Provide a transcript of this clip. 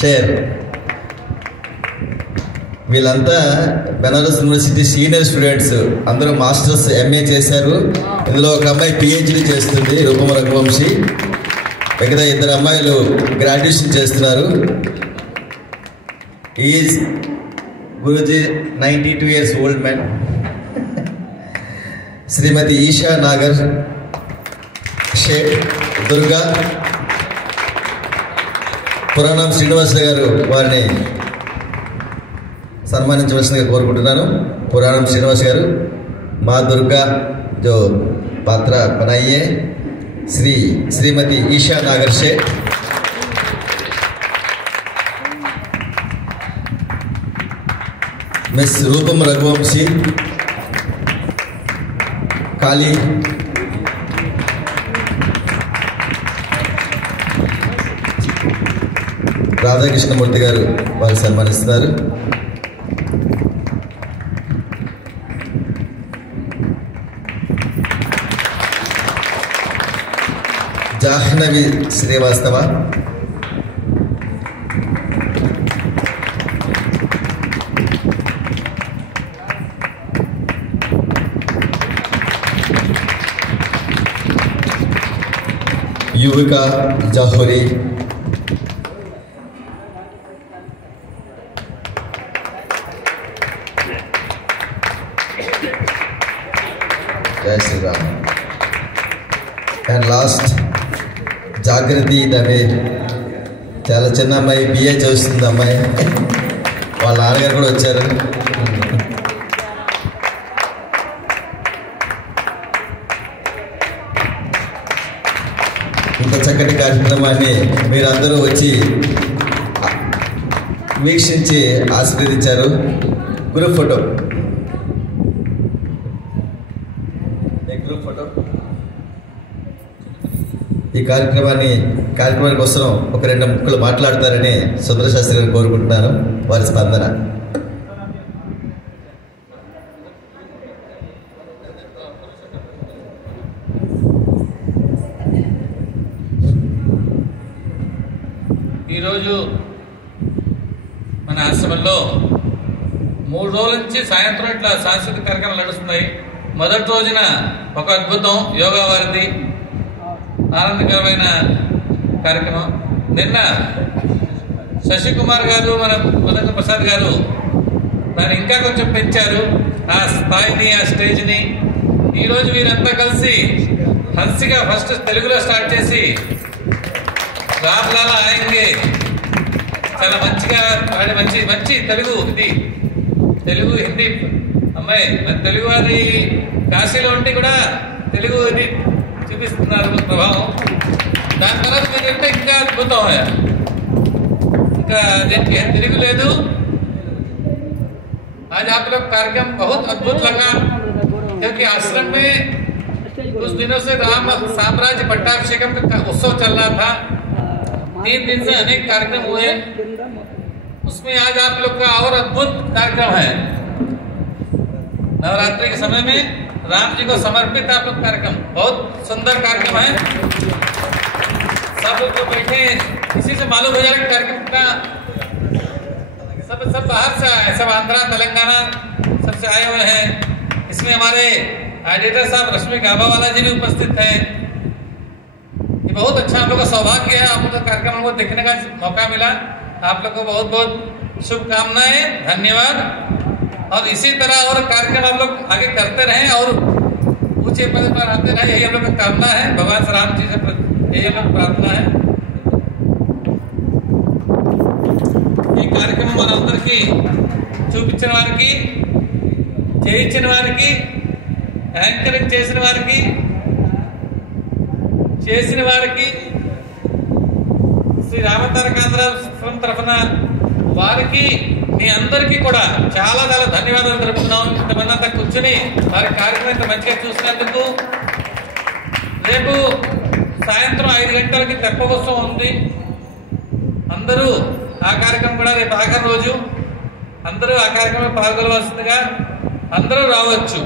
Share. వీళ్ళంతా Banaras university senior students, అందరూ masters MA చేశారు. ఇందులో ఒక అమ్మాయి పిహెచ్డి చేస్తుంది, రూపం రఘువంశీ. మిగతా 2 అమ్మాయిలు గ్రాడ్యుయేషన్ చేస్తున్నారు. Is Guruji 92 years old man. Shrimati Isha Nagar Shaik Durga. Puranam Srinivasa గారు వారిని సన్మానించవలసిందిగా కోరుకుంటున్నాను. పురాణం శ్రీనివాస్ గారు, మా दुर्गा जो पात्रा बनाई है श्रीमती ईशा नागर से. मिस रूपम रघुवंशी काली. రాధాకృష్ణమూర్తి గారు వారు సన్మానిస్తున్నారు. జాహ్నవి శ్రీవాస్తవ, युविका जाहोरी, जय श्री राम. एंड लास्ट జాగృతి దమే. చాలా చిన్న అమ్మాయి, బిఏ చదువుతుంది అమ్మాయి. వాళ్ళ నాన్నగారు కూడా వచ్చారు. ఇంత చక్కటి కార్యక్రమాన్ని మీరందరూ వచ్చి వీక్షించి ఆశీర్వదించారు. Group photo, group photo. ఈ కార్యక్రమానికి కోసం ఒక 2 ముక్కలు మాట్లాడతారని సుందరశాస్త్రి గారిని కోరుకుంటున్నాను. వారి స్పందన. ఈరోజు మన ఆశ్రమంలో 3 రోజుల నుంచి సాయంత్రం ఇట్లా సాంస్కృతిక కార్యక్రమాలు నడుస్తున్నాయి. మొదటి రోజున ఒక అద్భుతం యోగా వారిది ఆనందకరమైన కార్యక్రమం. నిన్న శశికుమార్ గారు, మన మదన్ ప్రసాద్ గారు దాన్ని ఇంకా కొంచెం పెంచారు, ఆ స్థాయిని, ఆ స్టేజ్ని. ఈరోజు వీరంతా కలిసి హన్సిగా ఫస్ట్ తెలుగులో స్టార్ట్ చేసి రామ్లాలా ఆయంగే చాలా మంచిగా వాడి మంచి తెలుగు, ఇది తెలుగు హిందీ అమ్మాయి, మన తెలుగు వారి కాశీలో ఉండి కూడా తెలుగు ఇది చూపిస్తున్నారు ప్రభావం. దాని తర్వాత మీరంటే ఇంకా అద్భుతం, ఇంకా దీనికి ఏం తిరుగులేదు. आज आप लोग कार्यक्रम बहुत अद्भुत लगा, क्योंकि आश्रम में कुछ दिनों से राम साम्राज्य पट्टाभिषेकम का उत्सव चल रहा था. 3 दिन से अनेक कार्यक्रम हुए, उसमें आज आप लोग का और अद्भुत कार्यक्रम है. नवरात्रि के समय में राम जी को समर्पित आप लोग कार्यक्रम, बहुत सुंदर कार्यक्रम है. सब लोग जो बैठे इसी से मालूम हो जाएगा कार्यक्रम का. सब बाहर से आए, सब आंध्रा तेलंगाना सबसे आए हुए हैं. इसमें हमारे एडिटर साहब रश्मि गाबावाला जी भी उपस्थित हैं. ये बहुत अच्छा हम लोग का सौभाग्य है, आप लोग का कार्यक्रम हमको देखने का मौका मिला. आप लोग को बहुत बहुत शुभकामनाएं, धन्यवाद. और इसी तरह और कार्यक्रम हम लोग आगे करते रहें और ऊंचे पद पर आते रहे, यही हम लोग का कामना है. भगवान श्री राम जी से यही हम लोग प्रार्थना है. ఈ కార్యక్రమం మనందరికీ చూపించిన వారికి, చేయించిన వారికి, యాంకరింగ్ చేసిన వారికి శ్రీ రామతారకాంధ్రాశ్రమం తరఫున వారికి, మీ అందరికీ కూడా చాలా చాలా ధన్యవాదాలు తెలుపుతున్నాం. ఇంతమంది అంతా కూర్చుని వారి కార్యక్రమం ఇంత మంచిగా చూసినందుకు. రేపు సాయంత్రం 5 గంటలకి తెప్పవత్సవం ఉంది. అందరూ ఆ కార్యక్రమం కూడా రేపు ఆఖరి రోజు, అందరూ ఆ కార్యక్రమంలో పాల్గొనవలసిందిగా అందరూ రావచ్చు.